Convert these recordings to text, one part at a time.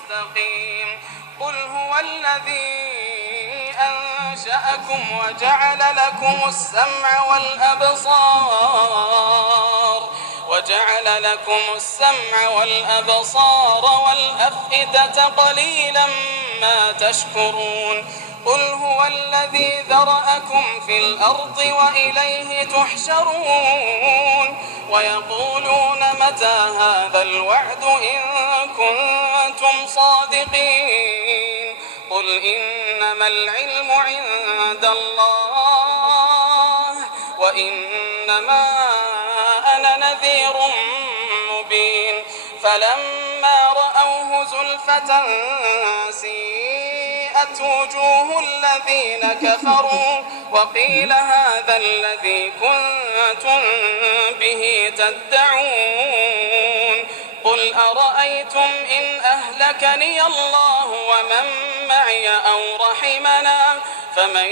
مستقيم قل هو الذي أنشأكم وجعل لكم السمع والأبصار والأفئدة قليلا ما تشكرون قل هو الذي ذرأكم في الأرض وإليه تحشرون ويقولون متى هذا الوعد إن كنتم صادقين قل إنما العلم عند الله وإنما أنا نذير مبين فلما رأوه زلفة سيئت وجوه الذين كفروا وقيل هذا الذي كنتم به تدعون قل أرأيتم إن أهلكني الله ومن معي أو رحمنا فمن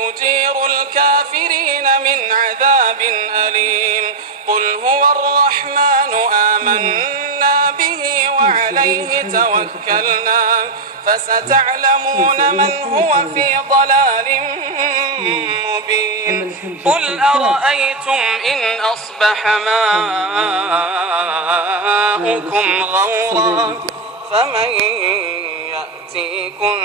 يجير الكافرين من عذاب أليم قل هو الرحمن آمنا به وعليه توكلنا فستعلمون من هو في ضلال مبين قل أرأيتم إن أصبح ماؤكم غورا فمن يأتيكم